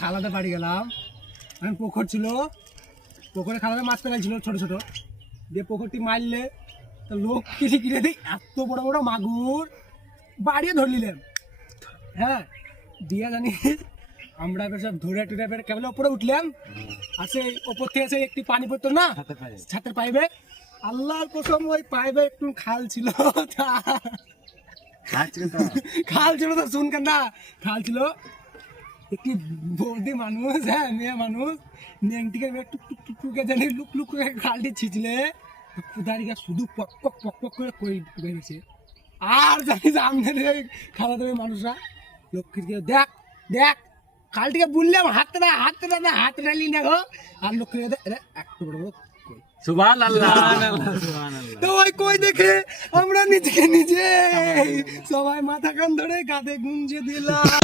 খালাতে বাড়ি গেলাম, এখন পুকুর ছিল, পুকুরে খালাতে মাছ পেলাইছিল ছোট ছোট, দিয়ে পুকুরটি মারলে তো লোক কিনে কিনে দিই এত বড় বড় মাগুর বাড়িয়ে ধরলিলাম। হ্যাঁ, দিয়া জানিস আমরা এবার সব ধরে টুরে এবার কেবল ওপরে উঠলাম, আর সেই ওপর থেকে সেই একটি পানি পড়তো না ছাতের পাইবে, আল্লাহর কসম ওই পাইবে একটু খাল ছিল, খাল ছিল তো শুনকেন না, খাল ছিল একটি বৌদি মানুষ, হ্যাঁ মেয়ে মানুষ, নেংটিকে একটু টুক টুক টুকে জানি লুক লুক করে খালটি ছিঁচলে কুদারিকা শুধু পক পক পক পক করে কই বেরিয়েছে। আর জানিস আমাদের খাওয়া দাওয়া মানুষরা লক্ষ্মীর দিকে দেখ দেখ খালটিকে বললাম হাতটা না হাত ডালি না গো, আর লক্ষ্মীর একটু বড় বড় কই সুবহানাল্লাহ। তো ওই কই দেখে আমরা নিজেকে নিজে সবাই মাথা কান ধরে কাঁধে গুঞ্জে দিলাম।